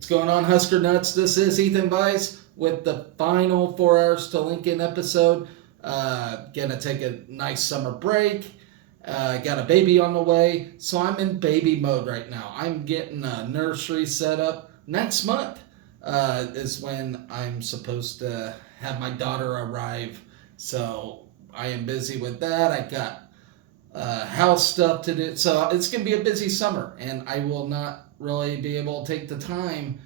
What's going on, Husker Nuts? This is Ethan Weiss with the final 4 Hours to Lincoln episode. Gonna take a nice summer break. Got a baby on the way, so I'm in baby mode right now. I'm getting a nursery set up. Next month is when I'm supposed to have my daughter arrive. So I am busy with that. I got house stuff to do. So it's going to be a busy summer, and I will not really be able to take the time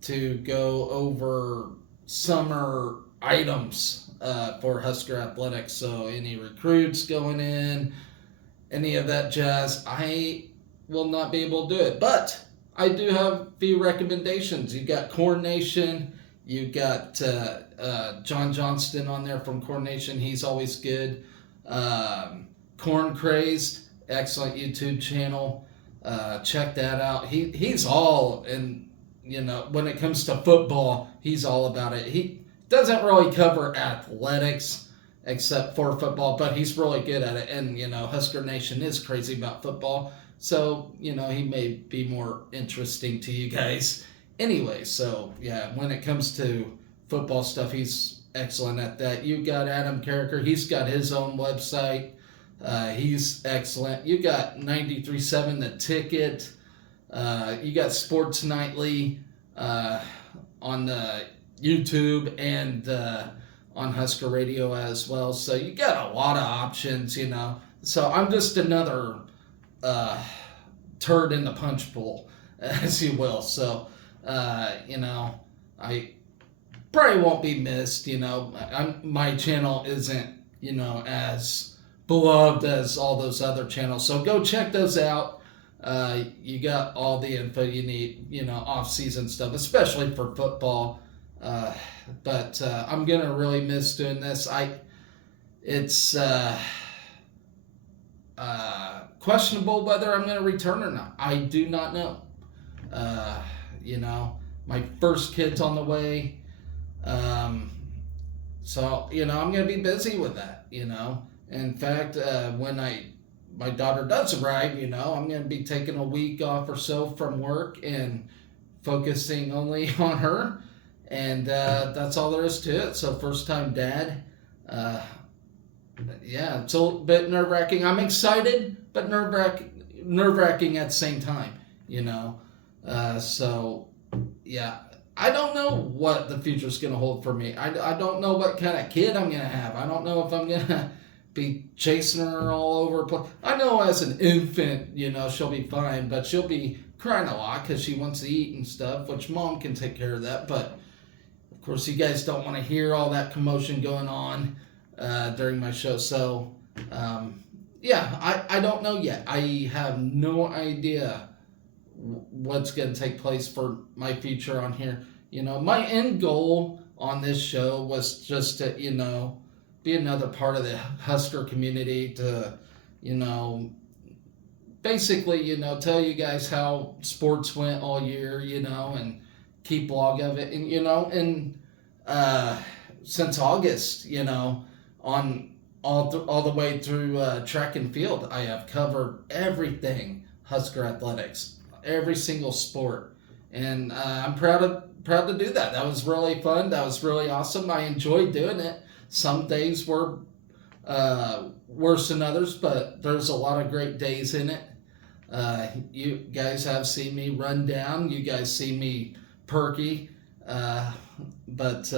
to go over summer items for Husker Athletics. So any recruits going in, any of that jazz, I will not be able to do it. But I do have a few recommendations. You got Corn Nation. You got John Johnston on there from Corn Nation. He's always good. Corn Crazed, excellent YouTube channel. Check that out. He's all in, when it comes to football, he's all about it. He doesn't really cover athletics except for football, but he's really good at it. And, Husker Nation is crazy about football. So, he may be more interesting to you guys. Anyway, so, yeah, when it comes to football stuff, he's excellent at that. You got Adam Carricker. He's got his own website. He's excellent. You got 93.7 The Ticket. You got Sports Nightly on the YouTube and on Husker Radio as well. So you got a lot of options, So I'm just another turd in the punch bowl, as you will. So, I probably won't be missed, my channel isn't, as beloved as all those other channels. So go check those out. You got all the info you need, off-season stuff, especially for football. But I'm going to really miss doing this. It's questionable whether I'm going to return or not. I do not know. My first kid's on the way. So, I'm going to be busy with that, In fact, when my daughter does arrive, I'm going to be taking a week off or so from work and focusing only on her. And that's all there is to it. So first time dad. Yeah, it's a little bit nerve-wracking. I'm excited, but nerve-wracking at the same time, So, yeah. I don't know what the future's going to hold for me. I don't know what kind of kid I'm going to have. I don't know if I'm going to be chasing her all over. I know as an infant, she'll be fine, but she'll be crying a lot because she wants to eat and stuff, which mom can take care of that. But, of course, you guys don't want to hear all that commotion going on during my show. So, I don't know yet. I have no idea what's going to take place for my future on here. My end goal on this show was just to, be another part of the Husker community to, basically, tell you guys how sports went all year, and keep log of it. And, since August, on all the way through track and field, I have covered everything Husker Athletics, every single sport, and I'm proud to do that. That was really fun. That was really awesome. I enjoyed doing it. Some days were worse than others, but there's a lot of great days in it. You guys have seen me run down. You guys see me perky, but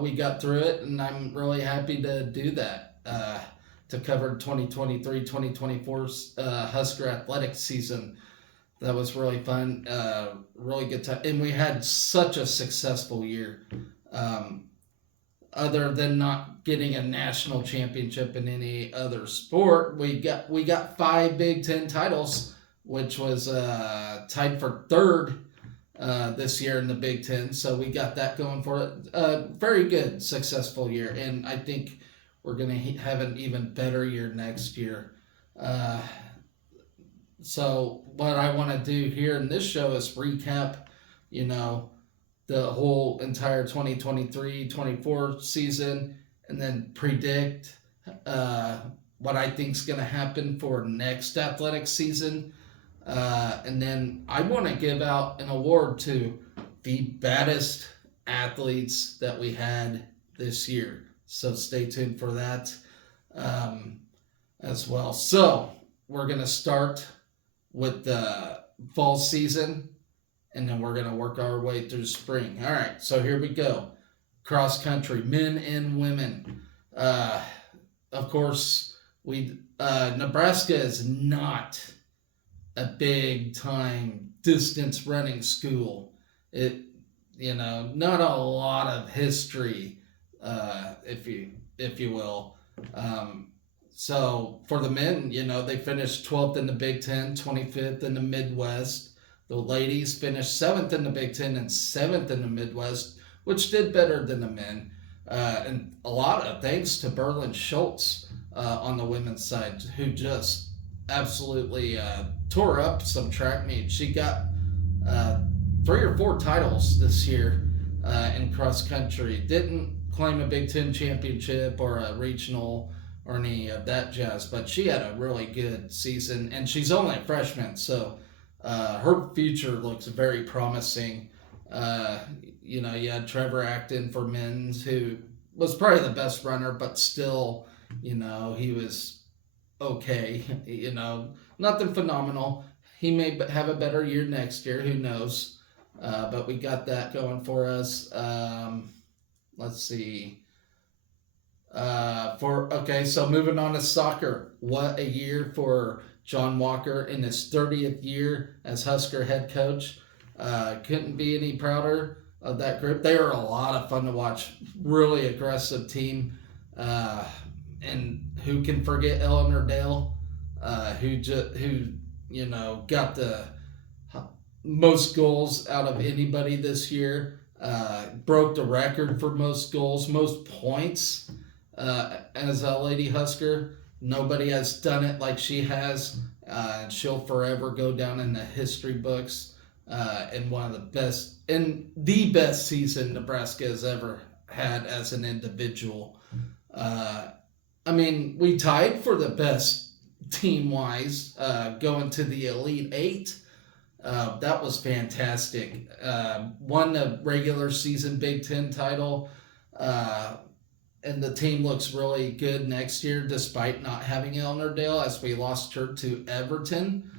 we got through it, and I'm really happy to do that. To cover 2023-2024 Husker Athletics season. That was really fun, really good time. And we had such a successful year. Other than not getting a national championship in any other sport, we got 5 Big Ten titles, which was tied for third this year in the Big Ten. So we got that going for it. Very good, successful year. And I think we're going to have an even better year next year. So what I want to do here in this show is recap, the whole entire 2023-24 season, and then predict what I think is going to happen for next athletic season. And then I want to give out an award to the baddest athletes that we had this year. So stay tuned for that as well. So we're going to start with the fall season, and then we're going to work our way through spring. All right, so here we go. Cross country, men and women. Of course, Nebraska is not a big time distance running school. It, not a lot of history, if you will. So for the men, they finished 12th in the Big Ten, 25th in the Midwest. The ladies finished 7th in the Big Ten and 7th in the Midwest, which did better than the men. And a lot of thanks to Berlin Schultz on the women's side, who just absolutely tore up some track meets. She got 3 or 4 titles this year in cross country. Didn't claim a Big Ten championship or a regional or any of that jazz, but she had a really good season, and she's only a freshman, so her future looks very promising. You had Trevor Acton for men's, who was probably the best runner, but still, he was okay. Nothing phenomenal. He may have a better year next year. Who knows? But we got that going for us. Let's see. So moving on to soccer. What a year for John Walker in his 30th year as Husker head coach. Couldn't be any prouder of that group. They are a lot of fun to watch. Really aggressive team. And who can forget Eleanor Dale, who got the most goals out of anybody this year. Broke the record for most goals, most points as a Lady Husker. Nobody has done it like she has. She'll forever go down in the history books in one of the best season Nebraska has ever had as an individual. We tied for the best team-wise going to the Elite Eight. That was fantastic. Won the regular season Big Ten title, and the team looks really good next year, despite not having Eleanor Dale, as we lost her to Everton.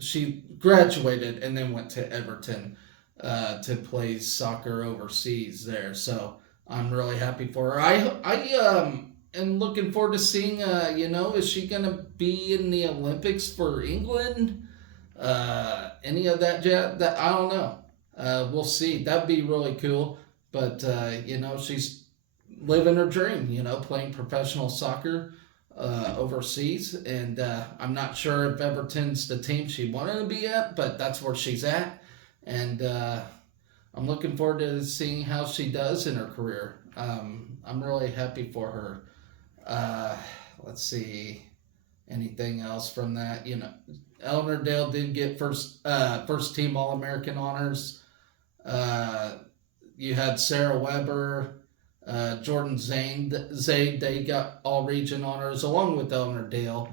She graduated and then went to Everton to play soccer overseas there. So I'm really happy for her. I am looking forward to seeing. Is she gonna be in the Olympics for England? Any of that jazz? That I don't know. We'll see. That'd be really cool. But she's living her dream. Playing professional soccer overseas, and I'm not sure if Everton's the team she wanted to be at, but that's where she's at, and I'm looking forward to seeing how she does in her career. I'm really happy for her. Let's see. Anything else from that? Eleanor Dale did get first team All-American honors. You had Sarah Weber, Jordan Zaid, they got all-region honors along with Eleanor Dale.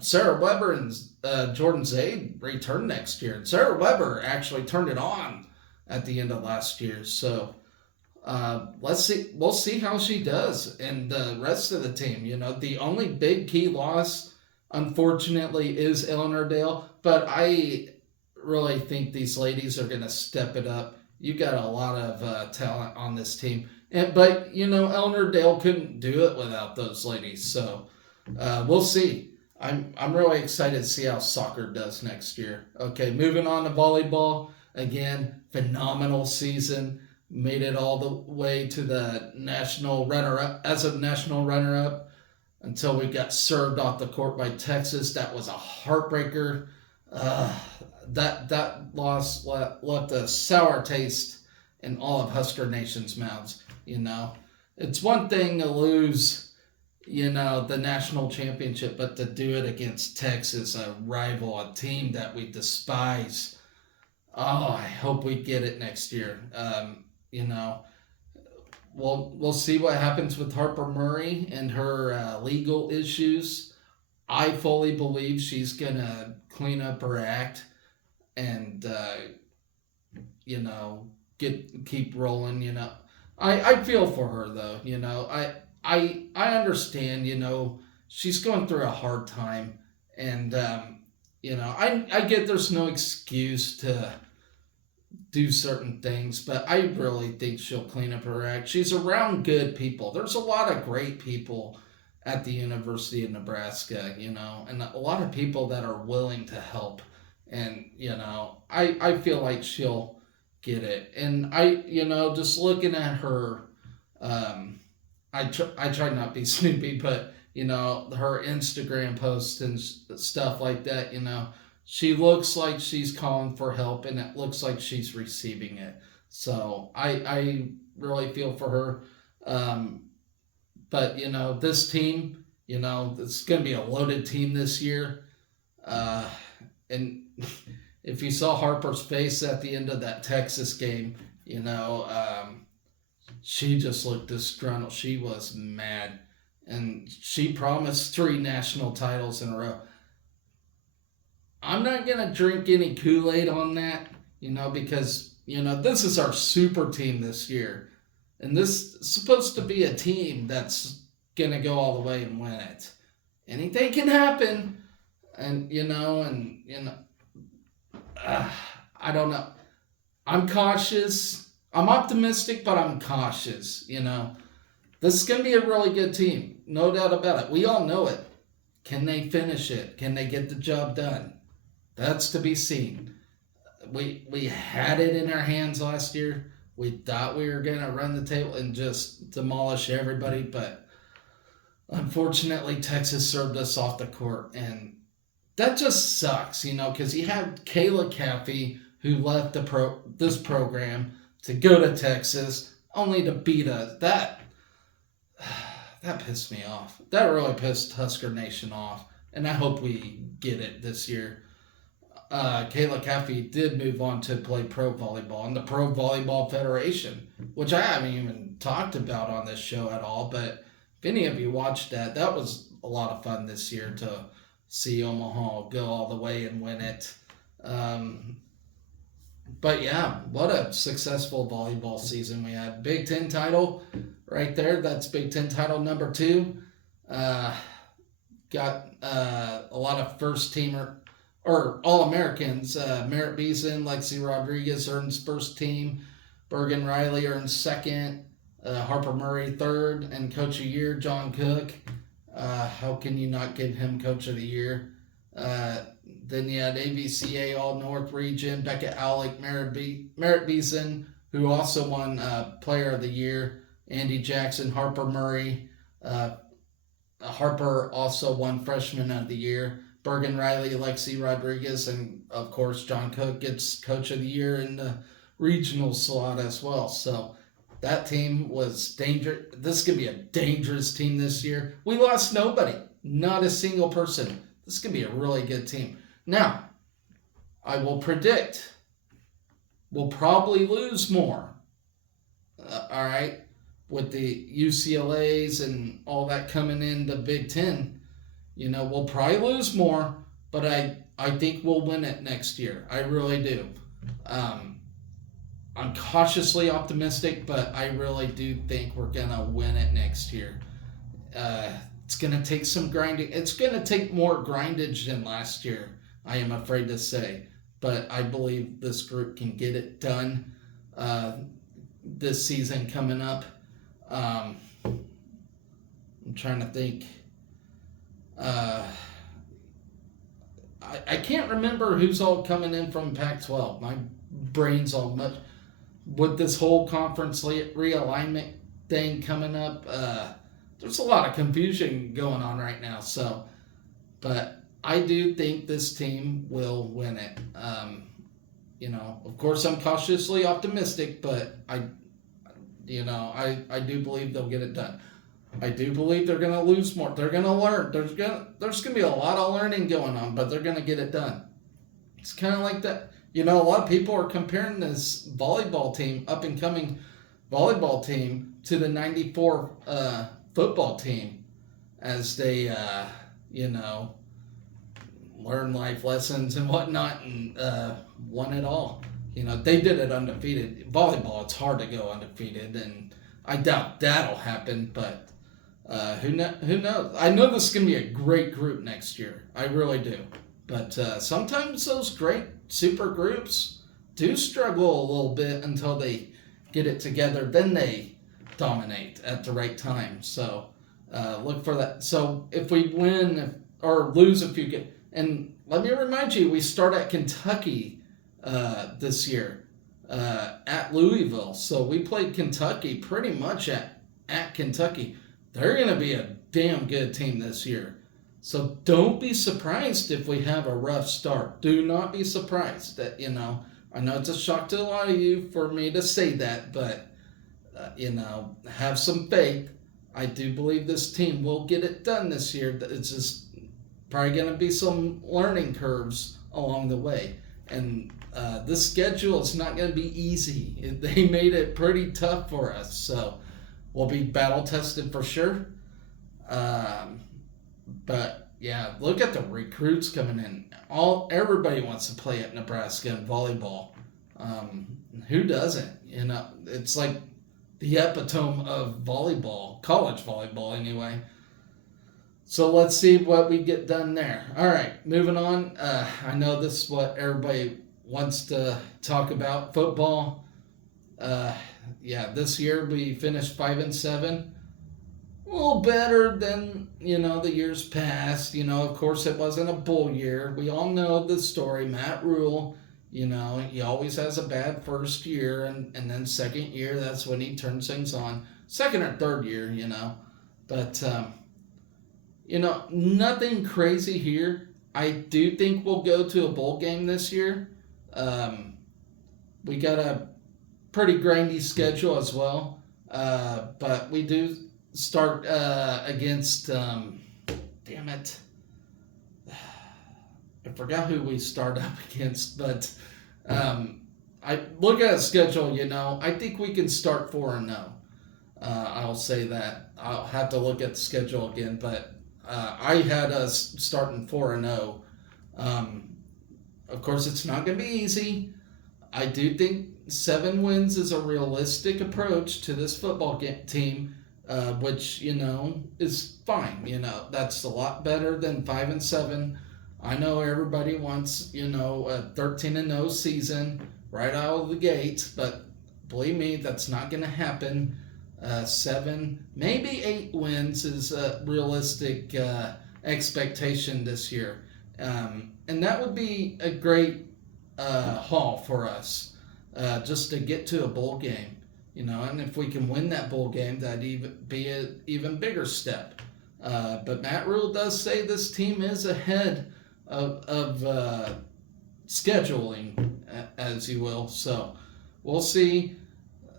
Sarah Weber and Jordan Zaid return next year. And Sarah Weber actually turned it on at the end of last year. So let's see. We'll see how she does and the rest of the team. The only big key loss, unfortunately, is Eleanor Dale. But I really think these ladies are going to step it up. You got a lot of talent on this team. But Eleanor Dale couldn't do it without those ladies. So we'll see. I'm really excited to see how soccer does next year. Okay, moving on to volleyball. Again, phenomenal season. Made it all the way to the national runner-up, until we got served off the court by Texas. That was a heartbreaker. That loss left a sour taste in all of Husker Nation's mouths. It's one thing to lose, the national championship, but to do it against Texas, a rival, a team that we despise. Oh, I hope we get it next year. We'll see what happens with Harper Murray and her legal issues. I fully believe she's gonna clean up her act and you know keep rolling. I feel for her though. I understand. She's going through a hard time, and I get there's no excuse to do certain things, but I really think she'll clean up her act. She's around good people. There's a lot of great people at the University of Nebraska, and a lot of people that are willing to help. And, I feel like she'll get it. And just looking at her, I try not to be snoopy, but, her Instagram posts and stuff like that, she looks like she's calling for help, and it looks like she's receiving it. So I really feel for her. But this team, it's going to be a loaded team this year. And if you saw Harper's face at the end of that Texas game, she just looked disgruntled. She was mad, and she promised 3 national titles in a row. I'm not going to drink any Kool-Aid on that, because, this is our super team this year. And this is supposed to be a team that's going to go all the way and win it. Anything can happen. And, I don't know. I'm cautious. I'm optimistic, but I'm cautious, This is going to be a really good team. No doubt about it. We all know it. Can they finish it? Can they get the job done? That's to be seen. We had it in our hands last year. We thought we were going to run the table and just demolish everybody, but unfortunately, Texas served us off the court, and that just sucks, because you have Kayla Caffey, who left this program to go to Texas, only to beat us. That pissed me off. That really pissed Husker Nation off, and I hope we get it this year. Kayla Caffey did move on to play pro volleyball in the Pro Volleyball Federation, which I haven't even talked about on this show at all. But if any of you watched that was a lot of fun this year to see Omaha go all the way and win it. But yeah, what a successful volleyball season we had. Big Ten title right there. That's Big Ten title number 2. Got a lot of first-teamer or All-Americans. Merritt Beeson, Lexi Rodriguez earns first team. Bergen Riley earns second. Harper Murray third. And Coach of the Year, John Cook. How can you not give him Coach of the Year? Then you had AVCA All-North Region, Becca Alec, Merritt Beeson, who also won Player of the Year. Andy Jackson, Harper Murray. Harper also won Freshman of the Year. Bergen Riley, Lexi Rodriguez, and of course John Cook gets Coach of the Year in the regional slot as well. So that team was dangerous. This is going to be a dangerous team this year. We lost nobody, not a single person. This is going to be a really good team. Now, I will predict we'll probably lose more. All right, with the UCLA's and all that coming in the Big Ten. We'll probably lose more, but I think we'll win it next year. I really do. I'm cautiously optimistic, but I really do think we're going to win it next year. It's going to take some grinding. It's going to take more grindage than last year, I am afraid to say. But I believe this group can get it done this season coming up. I'm trying to think. I can't remember who's all coming in from Pac-12. My brain's all much with this whole conference realignment thing coming up. There's a lot of confusion going on right now. But I do think this team will win it. Of course, I'm cautiously optimistic, but I do believe they'll get it done. I do believe they're going to lose more. They're going to learn. There's going to be a lot of learning going on, but they're going to get it done. It's kind of like that. A lot of people are comparing this volleyball team, up-and-coming volleyball team, to the 94 football team as they, you know, learn life lessons and whatnot, and won it all. You know, they did it undefeated. Volleyball, it's hard to go undefeated, and I doubt that'll happen, but who knows? I know this is going to be a great group next year. I really do. But sometimes those great super groups do struggle a little bit until they get it together. Then they dominate at the right time. So look for that. So if we win or lose a few games, and let me remind you, we start at Kentucky this year at Louisville. So we played Kentucky pretty much at Kentucky. They're going to be a damn good team this year. So don't be surprised if we have a rough start. Do not be surprised that, you know, I know it's a shock to a lot of you for me to say that, but, you know, have some faith. I do believe this team will get it done this year. It's just probably going to be some learning curves along the way. And this schedule is not going to be easy. They made it pretty tough for us. So we'll be battle tested for sure. But yeah, look at the recruits coming in. Everybody wants to play at Nebraska in volleyball. Who doesn't? You know, it's like the epitome of volleyball, college volleyball anyway. So let's see what we get done there. All right, moving on. I know this is what everybody wants to talk about. Football. Yeah, this year we finished 5-7. A little better than, you know, the years past. You know, of course, it wasn't a bowl year. We all know the story. Matt Rule, you know, he always has a bad first year, and then second year, that's when he turns things on. Second or third year, you know. But, you know, nothing crazy here. I do think we'll go to a bowl game this year. We got a pretty grindy schedule as well. But we do start against, damn it, I forgot who we start up against, but I look at a schedule, you know, I think we can start 4-0. I'll say that. I'll have to look at the schedule again, but I had us starting 4-0. Of course, it's not going to be easy. I do think 7 wins is a realistic approach to this football team. Which, you know, is fine. You know, that's a lot better than 5-7. I know everybody wants, you know, a 13-0 season right out of the gate, but believe me, that's not going to happen. 7, maybe 8 wins is a realistic expectation this year. And that would be a great haul for us, just to get to a bowl game. You know, and if we can win that bowl game, that'd be an even bigger step. But Matt Rule does say this team is ahead of scheduling, as you will. So we'll see.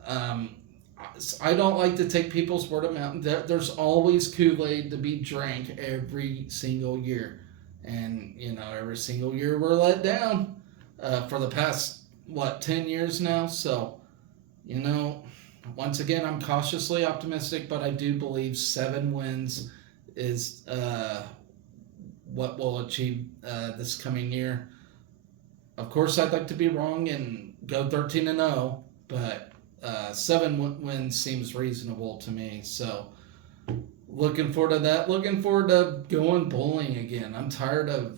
I don't like to take people's word of mouth. There's always Kool-Aid to be drank every single year. And, you know, every single year we're let down for the past, 10 years now. So, you know, once again, I'm cautiously optimistic, but I do believe 7 wins is what we'll achieve this coming year. Of course, I'd like to be wrong and go 13-0, but 7 wins seems reasonable to me. So, looking forward to that. Looking forward to going bowling again. I'm tired of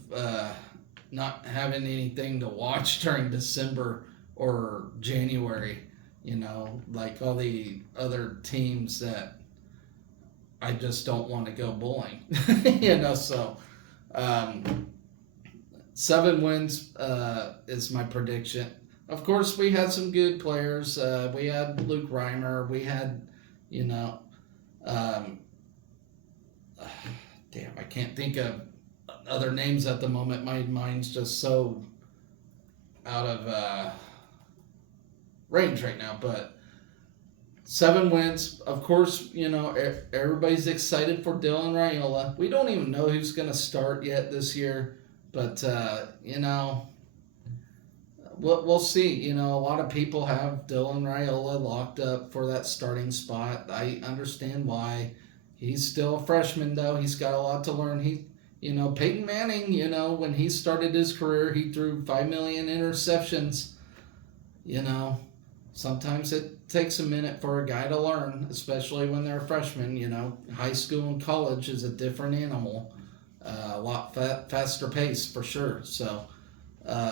not having anything to watch during December or January. You know, like all the other teams that I just don't want to go bowling. You know, so 7 wins is my prediction. Of course, we had some good players. We had Luke Reimer. We had, you know, damn, I can't think of other names at the moment. My mind's just so out of range right now, but 7 wins. Of course, you know, everybody's excited for Dylan Raiola. We don't even know who's going to start yet this year, but, you know, we'll see. You know, a lot of people have Dylan Raiola locked up for that starting spot. I understand why. He's still a freshman, though. He's got a lot to learn. Peyton Manning, when he started his career, he threw 5 million interceptions. You know, Sometimes it takes a minute for a guy to learn, especially when they're a freshman. High school and college is a different animal, a lot faster pace for sure. So,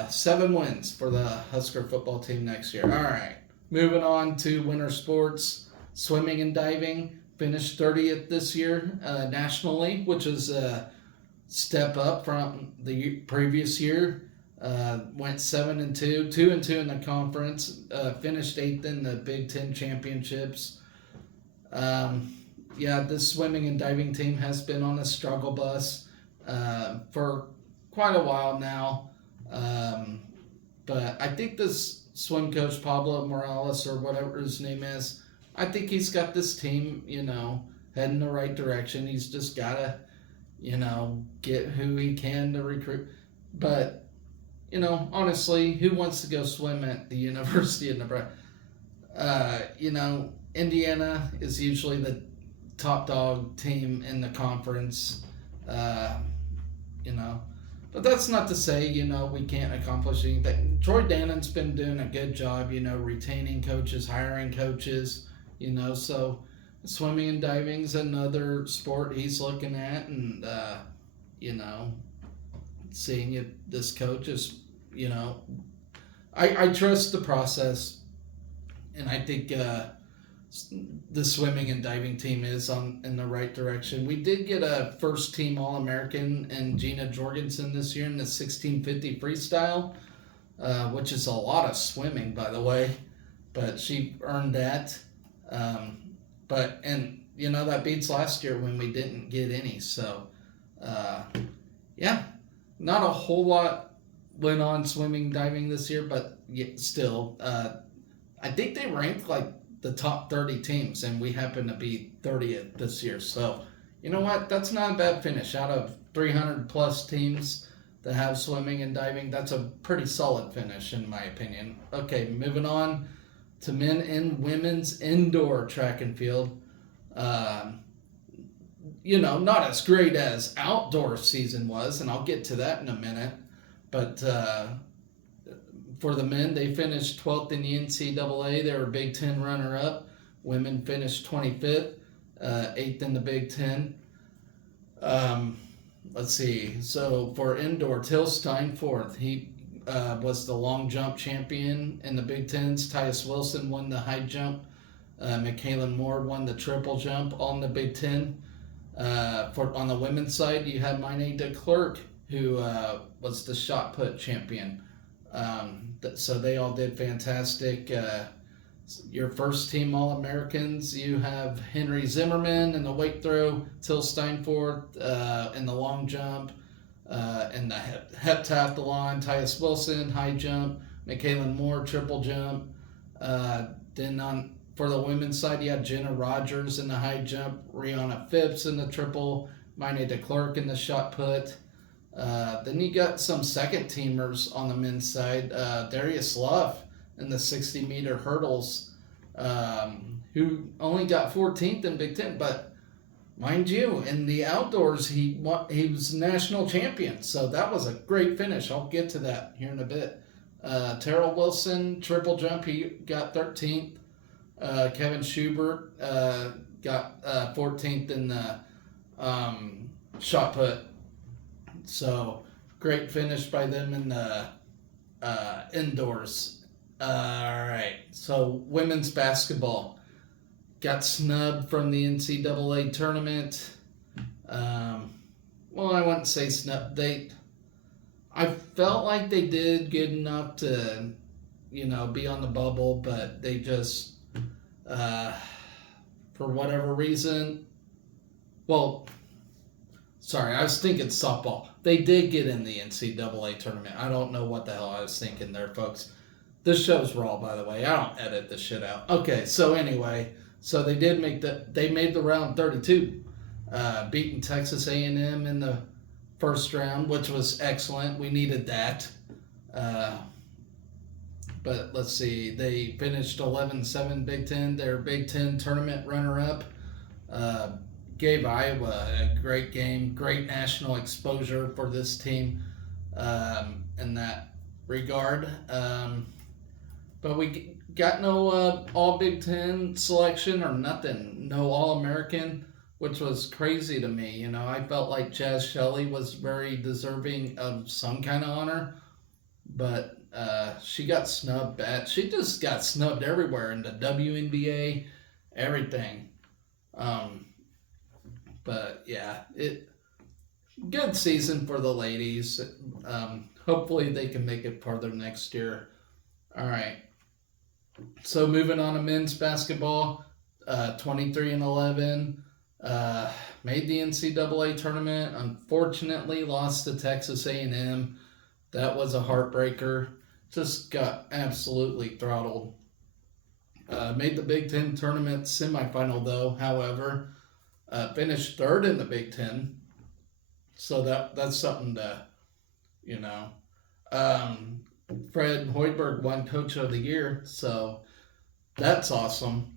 7 wins for the Husker football team next year. All right, moving on to winter sports, swimming and diving. Finished 30th this year nationally, which is a step up from the previous year. Went 7-2, 2-2 in the conference. Finished 8th in the Big Ten championships. This swimming and diving team has been on a struggle bus for quite a while now. But I think this swim coach Pablo Morales, or whatever his name is, I think he's got this team, heading the right direction. He's just gotta, get who he can to recruit. But honestly, who wants to go swim at the University of Nebraska? Indiana is usually the top dog team in the conference. But that's not to say, we can't accomplish anything. Troy Dannon's been doing a good job, retaining coaches, hiring coaches, so swimming and diving's another sport he's looking at, and, seeing if this coach is, I trust the process, and I think the swimming and diving team is in the right direction. We did get a first team All-American in Gina Jorgensen this year in the 1650 freestyle, which is a lot of swimming, by the way, but she earned that. That beats last year when we didn't get any. So, not a whole lot went on swimming, diving this year, but still, I think they ranked like the top 30 teams, and we happen to be 30th this year. So, you know what? That's not a bad finish. Out of 300 plus teams that have swimming and diving, that's a pretty solid finish, in my opinion. Okay, moving on to men and women's indoor track and field. Not as great as outdoor season was, and I'll get to that in a minute. But for the men, they finished 12th in the NCAA. They were Big Ten runner-up. Women finished 25th, 8th in the Big Ten. Let's see. So for indoor, Till Steinforth, he was the long jump champion in the Big Tens. Tyus Wilson won the high jump. Michaela Moore won the triple jump on the Big Ten. On the women's side, you had Mine DeClerc, who was the shot put champion. So they all did fantastic. Your first team All-Americans, you have Henry Zimmerman in the weight throw, Till Steinforth in the long jump, in the heptathlon, Tyus Wilson, high jump, Michaela Moore, triple jump. For the women's side, you had Jenna Rogers in the high jump, Rihanna Phipps in the triple, Mine DeClerc in the shot put. Then you got some second teamers on the men's side. Darius Love in the 60-meter hurdles, who only got 14th in Big Ten, but mind you, in the outdoors, he was national champion, so that was a great finish. I'll get to that here in a bit. Terrell Wilson, triple jump, he got 13th. Kevin Schubert got 14th in the shot put. So, great finish by them in the indoors. All right, so women's basketball got snubbed from the NCAA tournament. I wouldn't say snubbed. I felt like they did good enough to, be on the bubble, but they just, for whatever reason, I was thinking softball. They did get in the NCAA tournament. I don't know what the hell I was thinking there, folks. This show's raw, by the way. I don't edit this shit out. Okay, so anyway, they did made the round 32, beating Texas A&M in the first round, which was excellent. We needed that. But let's see, they finished 11-7 Big Ten. They're Big Ten tournament runner-up. gave Iowa a great game, great national exposure for this team in that regard. But we got no All Big Ten selection or nothing, no All American, which was crazy to me. You know, I felt like Jazz Shelley was very deserving of some kind of honor, but she got snubbed. She just got snubbed everywhere in the WNBA, everything. Um, but yeah, it good season for the ladies. Hopefully they can make it farther next year. All right. So moving on to men's basketball, 23-11, made the NCAA tournament. Unfortunately, lost to Texas A&M. That was a heartbreaker. Just got absolutely throttled. Made the Big Ten tournament semifinal though. However, finished third in the Big Ten. So that's something to, you know. Fred Hoiberg won Coach of the Year, so that's awesome.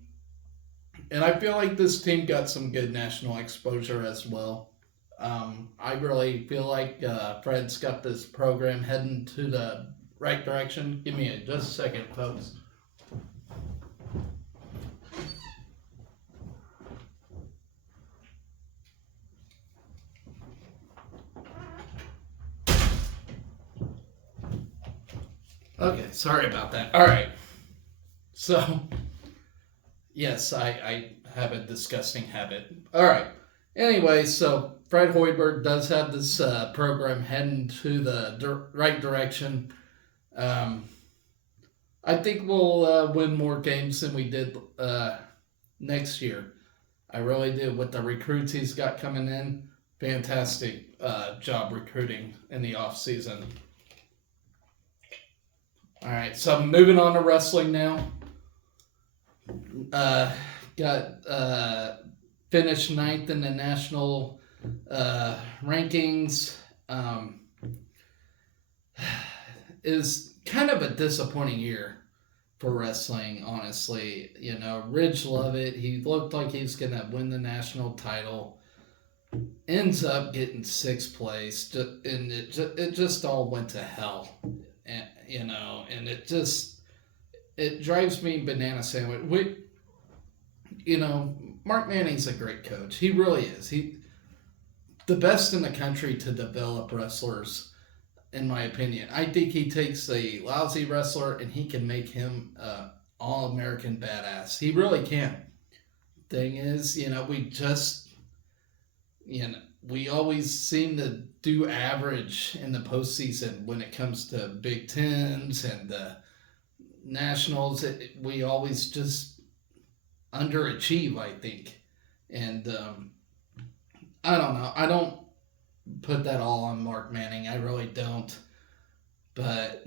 And I feel like this team got some good national exposure as well. I really feel like Fred's got this program heading to the right direction. Give me just a second, folks. Okay, sorry about that. All right. So, yes, I have a disgusting habit. All right. Anyway, so Fred Hoiberg does have this program heading to the right direction. I think we'll win more games than we did next year. I really do. With the recruits he's got coming in, fantastic job recruiting in the off season. All right, so I'm moving on to wrestling now. Got finished ninth in the national rankings. Is kind of a disappointing year for wrestling, honestly. You know, Ridge Lovett, he looked like he's going to win the national title. Ends up getting sixth place, and it just all went to hell. And, you know, and it drives me banana sandwich. You know, Mark Manning's a great coach. He really is. The best in the country to develop wrestlers, in my opinion. I think he takes a lousy wrestler and he can make him all-American badass. He really can. Thing is, you know, we always seem to do average in the postseason when it comes to Big Tens and the Nationals. We always just underachieve, I think. And I don't know. I don't put that all on Mark Manning. I really don't. But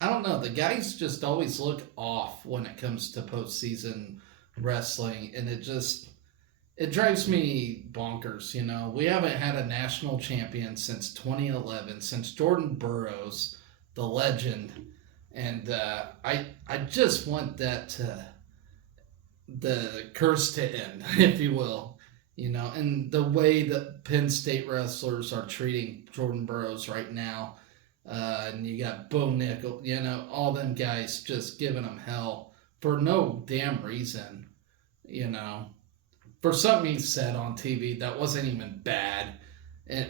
I don't know. The guys just always look off when it comes to postseason wrestling. And it drives me bonkers, you know. We haven't had a national champion since 2011, since Jordan Burroughs, the legend. And I just want the curse to end, if you will. You know, and the way that Penn State wrestlers are treating Jordan Burroughs right now. And you got Bo Nickel, you know, all them guys just giving him hell for no damn reason, you know. For something he said on TV that wasn't even bad. And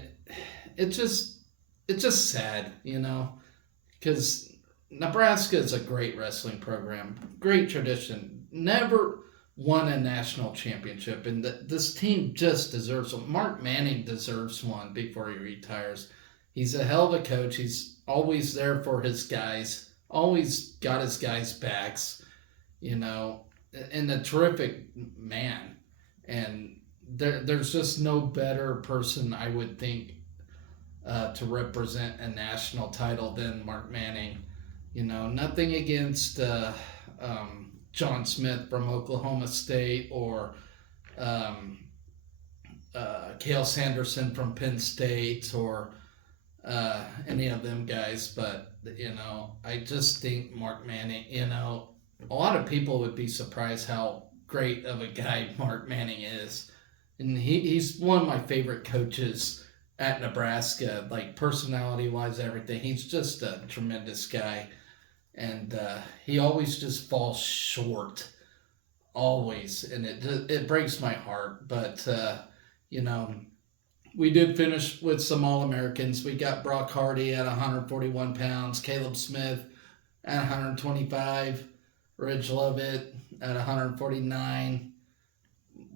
it's just sad, you know, because Nebraska is a great wrestling program, great tradition, never won a national championship, and this team just deserves one. Mark Manning deserves one before he retires. He's a hell of a coach. He's always there for his guys, always got his guys' backs, you know, and a terrific man. And there's just no better person, I would think, to represent a national title than Mark Manning. You know, nothing against John Smith from Oklahoma State or Cale Sanderson from Penn State or any of them guys. But, you know, I just think Mark Manning, you know, a lot of people would be surprised how great of a guy Mark Manning is. and he's one of my favorite coaches at Nebraska, like personality wise, everything. He's just a tremendous guy, and he always just falls short, always, and it breaks my heart. But you know, we did finish with some All Americans. We got Brock Hardy at 141 pounds, Caleb Smith at 125, Ridge Lovett at 149,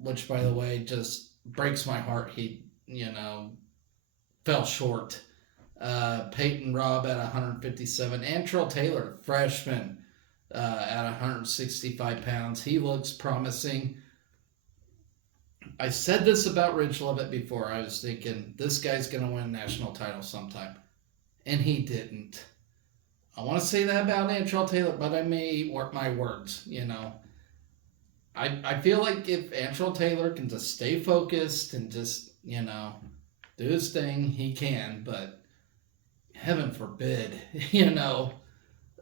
which, by the way, just breaks my heart. He, fell short. Peyton Robb at 157. Antrell Taylor, freshman, at 165 pounds. He looks promising. I said this about Ridge Lovett before. I was thinking, this guy's going to win a national title sometime. And he didn't. I want to say that about Antrell Taylor, but I may work my words, I feel like if Antrell Taylor can just stay focused and just, do his thing, he can, but heaven forbid,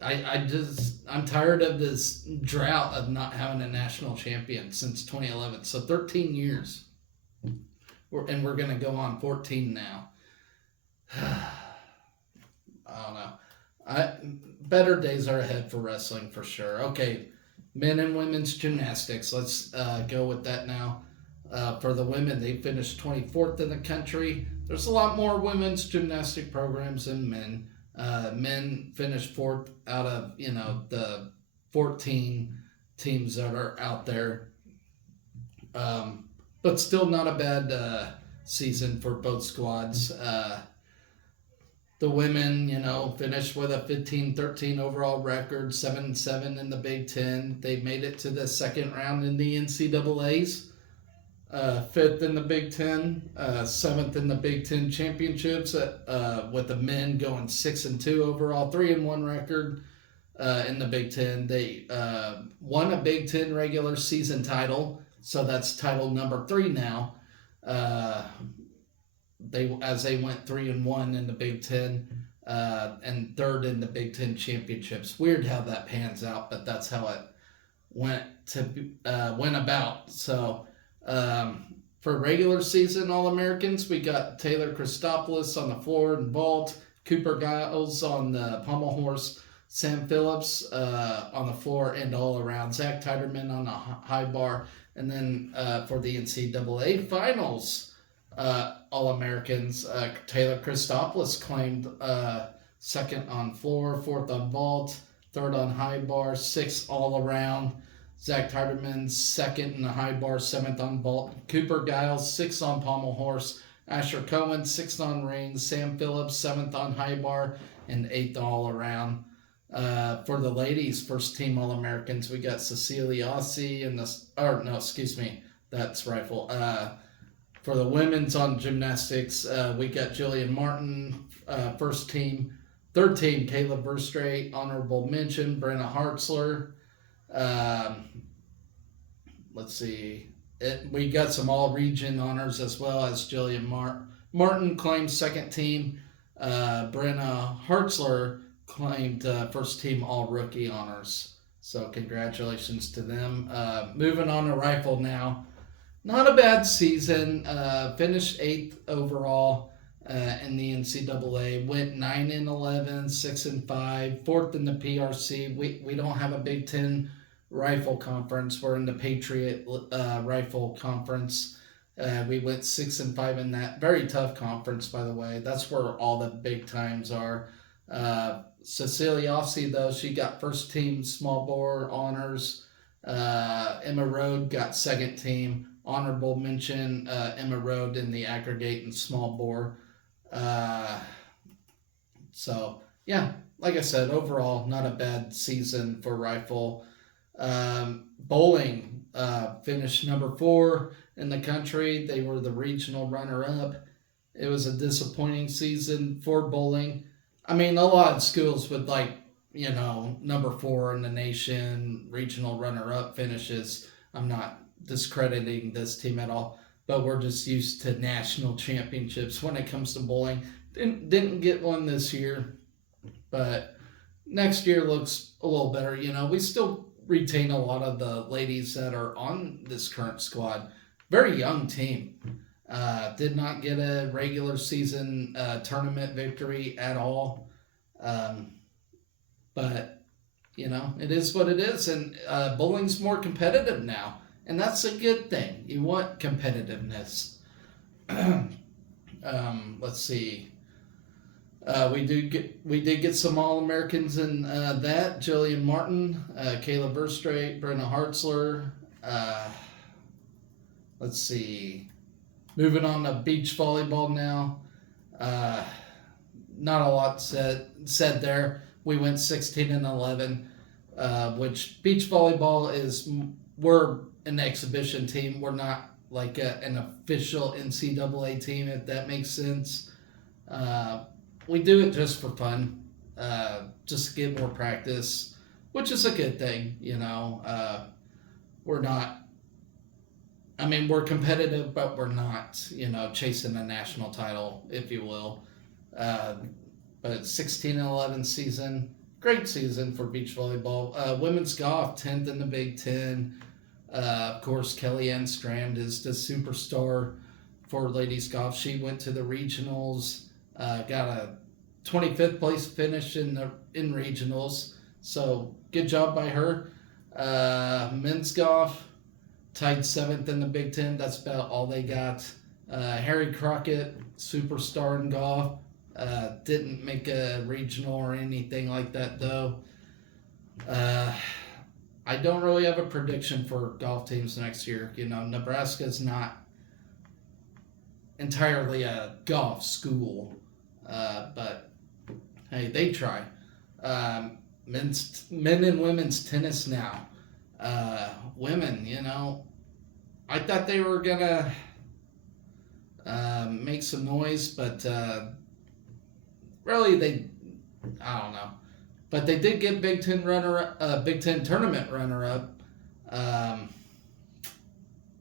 I'm tired of this drought of not having a national champion since 2011. So 13 years. And we're going to go on 14 now. I don't know. Better days are ahead for wrestling for sure. Okay, men and women's gymnastics. Let's go with that now. For the women, they finished 24th in the country. There's a lot more women's gymnastic programs than men. Men finished 4th out of, the 14 teams that are out there. But still not a bad season for both squads. The women, finished with a 15-13 overall record, 7-7 in the Big Ten. They made it to the second round in the NCAAs. 5th in the Big Ten, 7th in the Big Ten championships, with the men going 6-2 overall, 3-1 record in the Big Ten. They won a Big Ten regular season title, so that's title number 3 now. They went 3-1 in the Big Ten, and 3rd in the Big Ten championships. Weird how that pans out, but that's how it went about. So. For regular season All-Americans, we got Taylor Christopoulos on the floor and vault, Cooper Giles on the pommel horse, Sam Phillips on the floor and all around, Zach Tiderman on the high bar, and then for the NCAA finals All-Americans, Taylor Christopoulos claimed 2nd on floor, 4th on vault, 3rd on high bar, 6th all around. Zach Tiderman, 2nd in the high bar, 7th on vault. Cooper Giles, 6th on pommel horse. Asher Cohen, 6th on rings. Sam Phillips, 7th on high bar, and 8th all around. For the ladies, first team All-Americans, we got Cecilia Ossie that's rifle. For the women's on gymnastics, we got Jillian Martin, first team. Third team, Kayla Verstraete, honorable mention, Brenna Hartzler. Let's see. We got some all-region honors as well as Jillian Martin claimed 2nd team. Brenna Hartzler claimed first team all-rookie honors. So congratulations to them. Moving on to rifle now. Not a bad season. Finished 8th overall in the NCAA. Went 9-11, 6-5, 4th in the PRC. We don't have a Big Ten rifle conference. We're in the Patriot rifle conference. We went 6-5 in that very tough conference, by the way. That's where all the big times are. Cecilia Ossie, though, she got first team small bore honors. Emma Road got 2nd team honorable mention. Emma Road in the aggregate and small bore. So yeah, like I said, overall not a bad season for rifle. Bowling finished number 4 in the country. They were the regional runner-up. It was a disappointing season for bowling. I mean, a lot of schools would number 4 in the nation, regional runner-up finishes. I'm not discrediting this team at all, but we're just used to national championships when it comes to bowling. Didn't get one this year, but next year looks a little better. We still retain a lot of the ladies that are on this current squad. very young team. Did not get a regular season tournament victory at all. Um, but, it is what it is. And bowling's more competitive now. And that's a good thing. You want competitiveness. Let's see. We did get some All Americans in that. Jillian Martin, Kayla Verstraete, Brenna Hartzler. Let's see. Moving on to beach volleyball now. Not a lot said there. We went 16-11, which beach volleyball we're an exhibition team. We're not like an official NCAA team, if that makes sense. We do it just for fun, just to get more practice, which is a good thing, We're not, we're competitive, but we're not, chasing a national title, if you will. But 16-11 season, great season for beach volleyball. Women's golf, 10th in the Big Ten. Of course, Kellyanne Strand is the superstar for ladies golf. She went to the regionals, got a 25th place finish in regionals. So good job by her. Men's golf, tied 7th in the Big Ten. That's about all they got. Harry Crockett, superstar in golf. Didn't make a regional or anything like that, though. I don't really have a prediction for golf teams next year. Nebraska's not entirely a golf school, but hey, they try. Men and women's tennis now. Women, I thought they were gonna make some noise, but really I don't know. But they did get Big Ten tournament runner-up.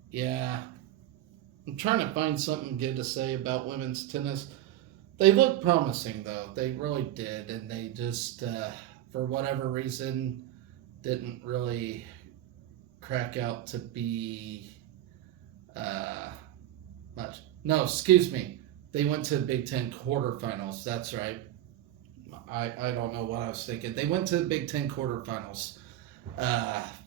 Yeah, I'm trying to find something good to say about women's tennis. They looked promising, though. They really did, and they just, for whatever reason, didn't really crack out to be much. No, excuse me. They went to the Big Ten quarterfinals. That's right. I don't know what I was thinking. They went to the Big Ten quarterfinals.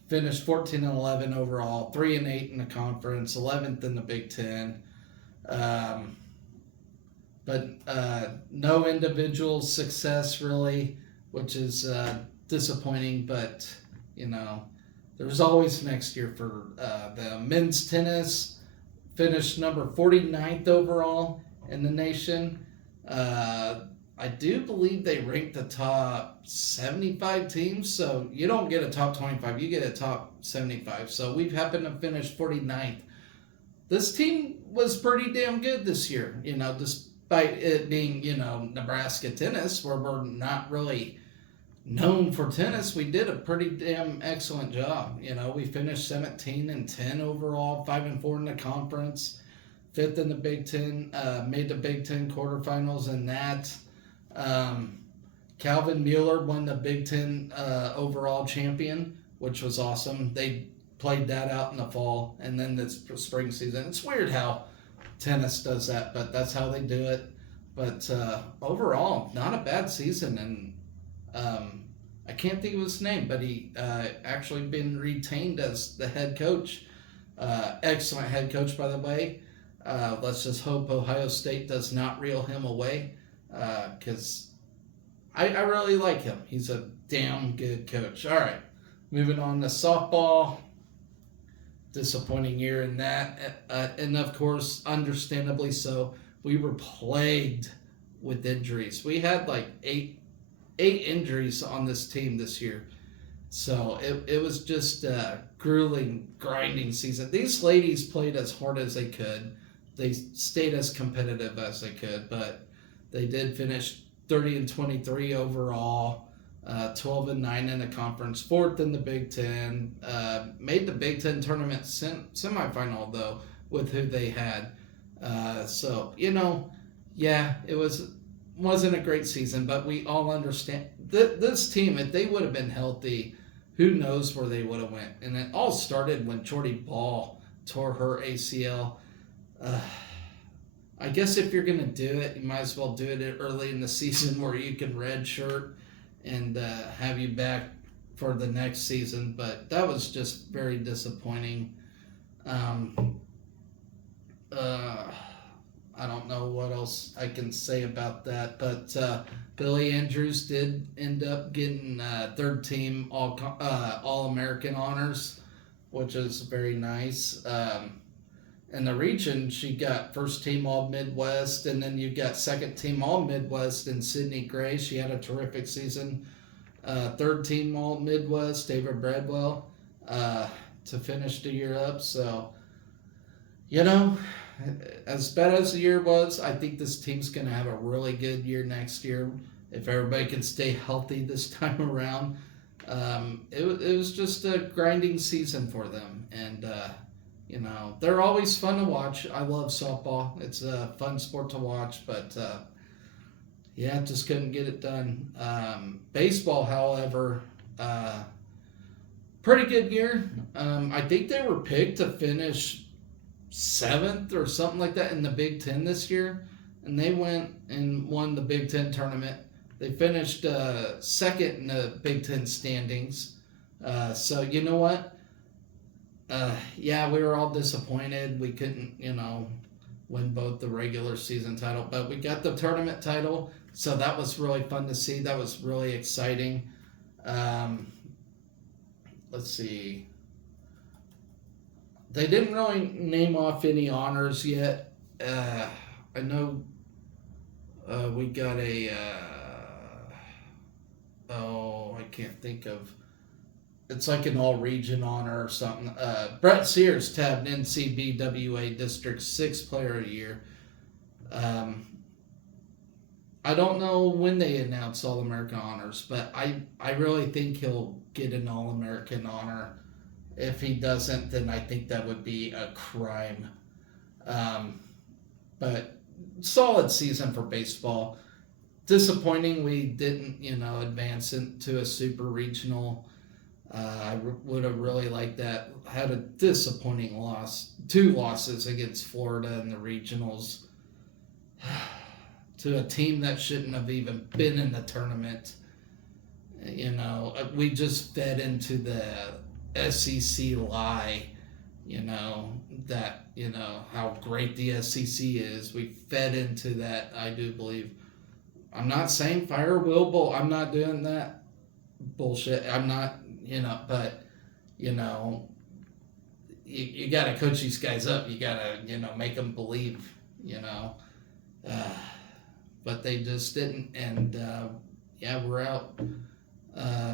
Finished 14-11 overall, 3-8 in the conference, 11th in the Big Ten. But no individual success really, which is disappointing. But there's always next year for the men's tennis. Finished number 49th overall in the nation. I do believe they ranked the top 75 teams, so you don't get a top 25, you get a top 75. So we've happened to finish 49th. This team was pretty damn good this year, despite it being, Nebraska tennis, where we're not really known for tennis. We did a pretty damn excellent job. We finished 17-10 overall, 5-4 in the conference, 5th in the Big Ten, made the Big Ten quarterfinals in that. Calvin Mueller won the Big Ten overall champion, which was awesome. They played that out in the fall and then the spring season. It's weird how tennis does that, but that's how they do it. But overall, not a bad season. And I can't think of his name, but he actually been retained as the head coach. Excellent head coach, by the way. Let's just hope Ohio State does not reel him away. Because I really like him. He's a damn good coach. All right, moving on to softball. Disappointing year in that. And of course, understandably so, we were plagued with injuries. We had like eight injuries on this team this year. So it was just a grueling, grinding season. These ladies played as hard as they could. They stayed as competitive as they could, but they did finish 30-23 overall, 12-9 in the conference, 4th in the Big Ten. Made the Big Ten tournament semifinal though with who they had. So it wasn't a great season, but we all understand this team. If they would have been healthy, who knows where they would have went. And it all started when Jordy Ball tore her ACL. I guess if you're going to do it, you might as well do it early in the season where you can redshirt and have you back for the next season. But that was just very disappointing. I don't know what else I can say about that, but Billy Andrews did end up getting third team All American honors, which is very nice. In the region, she got first team All Midwest, and then you got second team All Midwest in Sydney Gray. She had a terrific season. Third team All Midwest, David Bradwell, to finish the year up. So, as bad as the year was, I think this team's going to have a really good year next year if everybody can stay healthy this time around. It was just a grinding season for them, and they're always fun to watch. I love softball. It's a fun sport to watch, but just couldn't get it done. Baseball, however, pretty good year. I think they were picked to finish 7th or something like that in the Big Ten this year, and they went and won the Big Ten tournament. They finished second in the Big Ten standings. So you know what? We were all disappointed. We couldn't, win both the regular season title, but we got the tournament title, so that was really fun to see. That was really exciting. Let's see. They didn't really name off any honors yet. I know we got I can't think of. It's like an all-region honor or something. Brett Sears tabbed NCBWA District 6 Player of the Year. I don't know when they announce All-American honors, but I really think he'll get an All-American honor. If he doesn't, then I think that would be a crime. But solid season for baseball. Disappointing we didn't, advance into a super regional. I would have really liked that. Had a disappointing loss. 2 losses against Florida in the regionals to a team that shouldn't have even been in the tournament. We just fed into the SEC lie, that, how great the SEC is. We fed into that, I do believe. I'm not saying fire Will Bull. I'm not doing that bullshit. I'm not, but, you got to coach these guys up. You got to, make them believe, but they just didn't. And, we're out.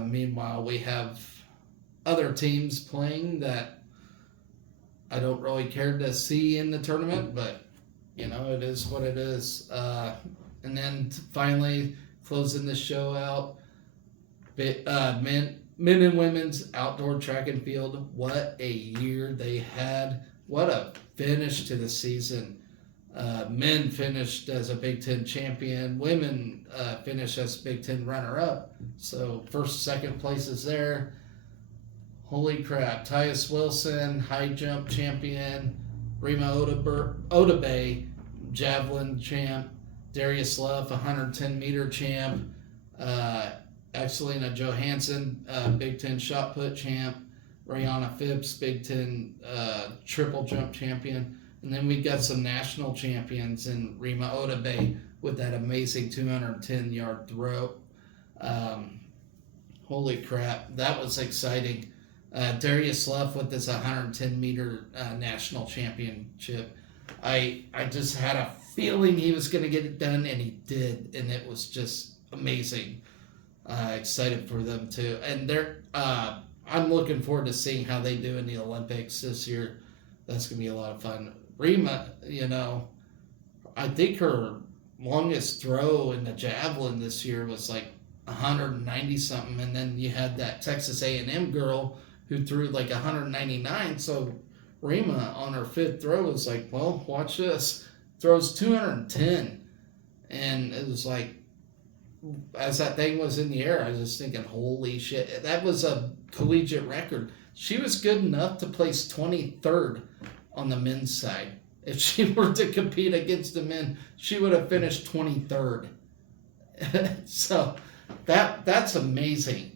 Meanwhile, we have other teams playing that I don't really care to see in the tournament, but it is what it is. And then finally closing the show out, men and women's outdoor track and field. What a year they had! What a finish to the season. Men finished as a Big Ten champion. Women finished as Big Ten runner-up. So first, second places there. Holy crap. Tyus Wilson, high jump champion. Rima Odabe, javelin champ. Darius Love, 110-meter champ. Excelina Johansson, Big Ten shot put champ. Rihanna Phipps, Big Ten triple jump champion. And then we got some national champions in Rima Odabe with that amazing 210-yard throw. Holy crap, that was exciting. Darius Love with this 110-meter national championship. I just had a feeling he was going to get it done, and he did, and it was just amazing. Excited for them too, and I'm looking forward to seeing how they do in the Olympics this year. That's going to be a lot of fun. Rima, I think her longest throw in the javelin this year was like 190 something, and then you had that Texas A&M girl who threw like 199. So Rima on her 5th throw was like, well, watch this, throws 210, and it was like, as that thing was in the air, I was just thinking, holy shit, that was a collegiate record. She was good enough to place 23rd on the men's side. If she were to compete against the men, she would have finished 23rd. So that's amazing,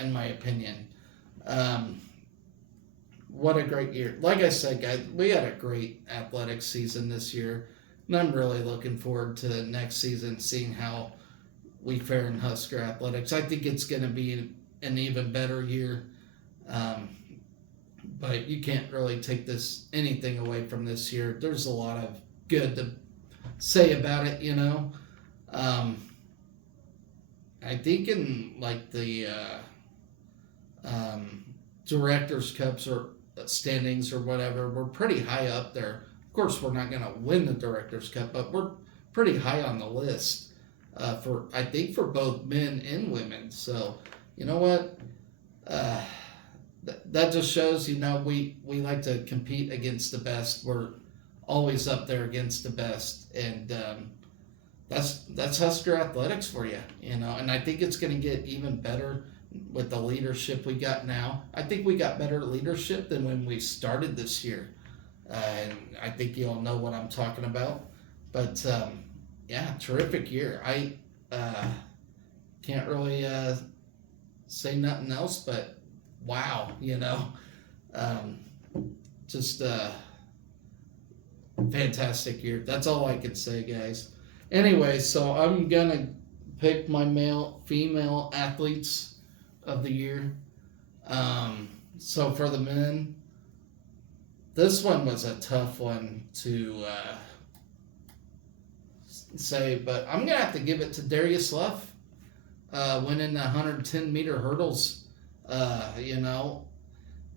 in my opinion. What a great year. Like I said, guys, we had a great athletics season this year. And I'm really looking forward to next season, seeing how we fare in Husker athletics. I think it's going to be an even better year. But you can't really take anything away from this year. There's a lot of good to say about it, you know. I think in like the Directors' Cups or standings or whatever, we're pretty high up there. Of course, we're not going to win the Directors' Cup, but we're pretty high on the list for both men and women. So, you know what? That just shows, you know, we like to compete against the best. We're always up there against the best, and that's Husker athletics for you, you know. And I think it's going to get even better with the leadership we got now. I think we got better leadership than when we started this year, and I think you all know what I'm talking about. But yeah, terrific year. I can't really say nothing else but wow, you know. Just a fantastic year. That's all I can say, guys. Anyway, so I'm gonna pick my female athletes of the year. So for the men, this one was a tough one to say, but I'm gonna have to give it to Darius Luff, winning the 110-meter hurdles. You know,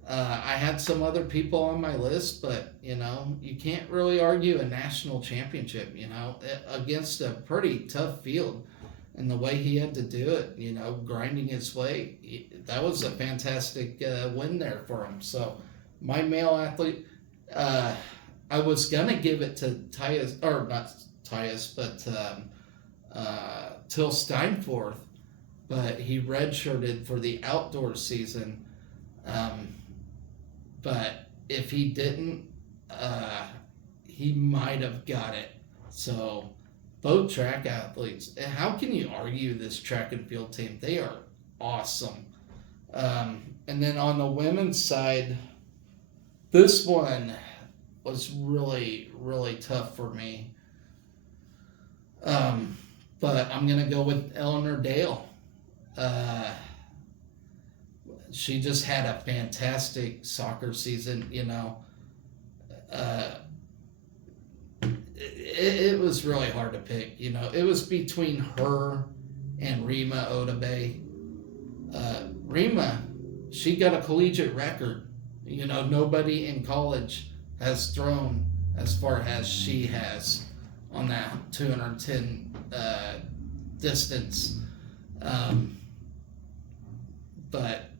I had some other people on my list, but, you know, you can't really argue a national championship, you know, against a pretty tough field. And the way he had to do it, you know, grinding his way, that was a fantastic win there for him. So my male athlete, I was going to give it to Tyus, or not Tyus, but Till Steinforth, but he redshirted for the outdoor season. But if he didn't, he might have got it. So both track athletes, how can you argue this track and field team? They are awesome. And then on the women's side, this one was really, really tough for me. But I'm going to go with Eleanor Dale. She just had a fantastic soccer season, you know. It was really hard to pick, you know. It was between her and Rima Odabe. Rima, she got a collegiate record. You know, nobody in college has thrown as far as she has on that 210 distance. But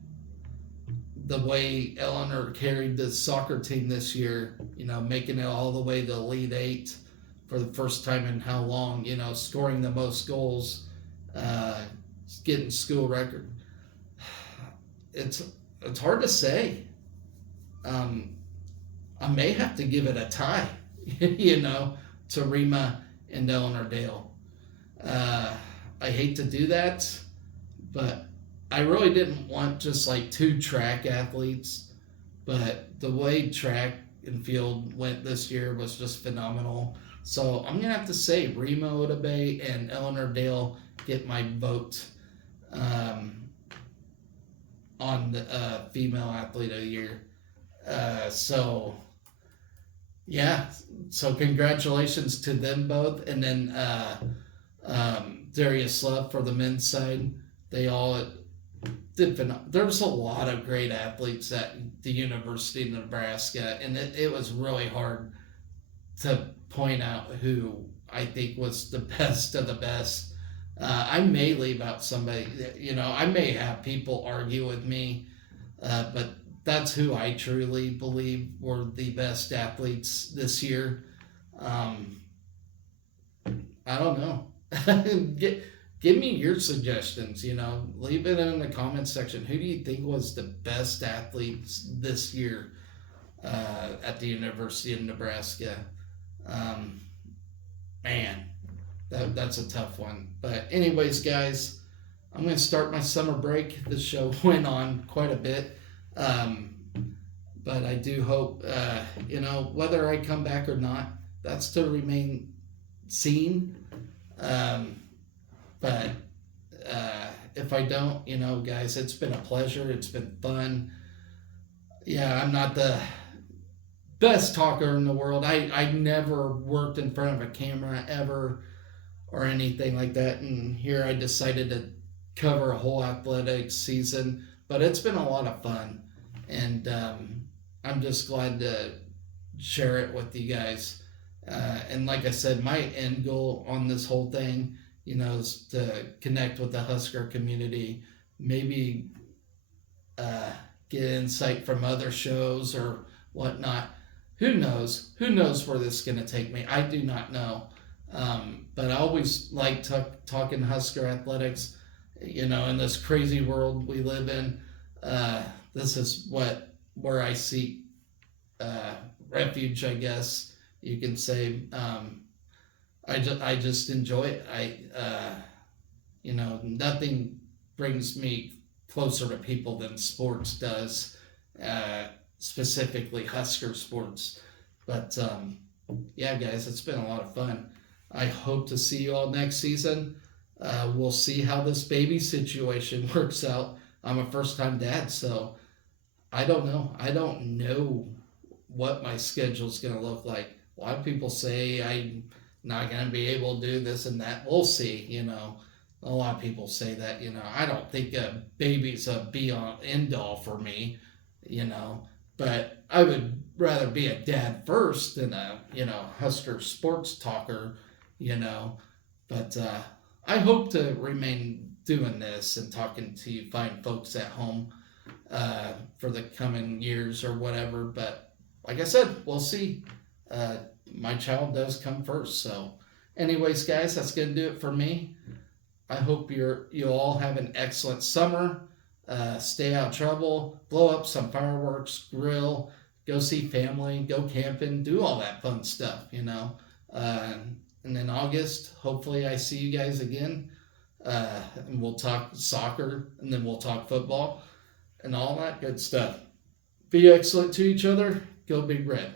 the way Eleanor carried the soccer team this year, you know, making it all the way to Elite Eight for the first time in how long, you know, scoring the most goals, getting school record. It's hard to say. I may have to give it a tie, you know, to Rima and Eleanor Dale. I hate to do that, but I really didn't want just like two track athletes, but the way track and field went this year was just phenomenal. So I'm going to have to say Rima Odabe and Eleanor Dale get my vote on the female athlete of the year. So yeah, so congratulations to them both. And then Darius Love for the men's side. They all did phenomenal. There was a lot of great athletes at the University of Nebraska, and it was really hard to point out who I think was the best of the best. I may leave out somebody, you know, I may have people argue with me, but that's who I truly believe were the best athletes this year. I don't know. Give me your suggestions, you know, leave it in the comments section. Who do you think was the best athletes this year? at the University of Nebraska. Um, Man, that's a tough one. But anyways, guys, I'm going to start my summer break. The show went on quite a bit. Um, but I do hope, whether I come back or not, that's to remain seen. Um, but if I don't, guys, it's been a pleasure. It's been fun. Yeah, I'm not the best talker in the world. I never worked in front of a camera ever or anything like that. And here I decided to cover a whole athletics season. But it's been a lot of fun. And I'm just glad to share it with you guys. And like I said, my end goal on this whole thing, is to connect with the Husker community, maybe get insight from other shows or whatnot. Who knows? Who knows where this is going to take me? I do not know. But I always like talking Husker athletics. In this crazy world we live in, this is where I seek refuge, I guess you can say. I just enjoy it. Nothing brings me closer to people than sports does, specifically Husker sports. But yeah, guys, it's been a lot of fun. I hope to see you all next season. We'll see how this baby situation works out. I'm a first-time dad, so I don't know. I don't know what my schedule's going to look like. A lot of people say I'm not going to be able to do this and that. We'll see, A lot of people say that, I don't think a baby's a be-all, end-all for me, But I would rather be a dad first than a, Husker sports talker, But I hope to remain doing this and talking to you fine folks at home for the coming years or whatever. But like I said, we'll see. My child does come first. So anyways, guys, that's going to do it for me. I hope you all have an excellent summer. Stay out of trouble, blow up some fireworks, grill, go see family, go camping, do all that fun stuff, And then August, hopefully I see you guys again. And we'll talk soccer, and then we'll talk football and all that good stuff. Be excellent to each other. Go Big Red.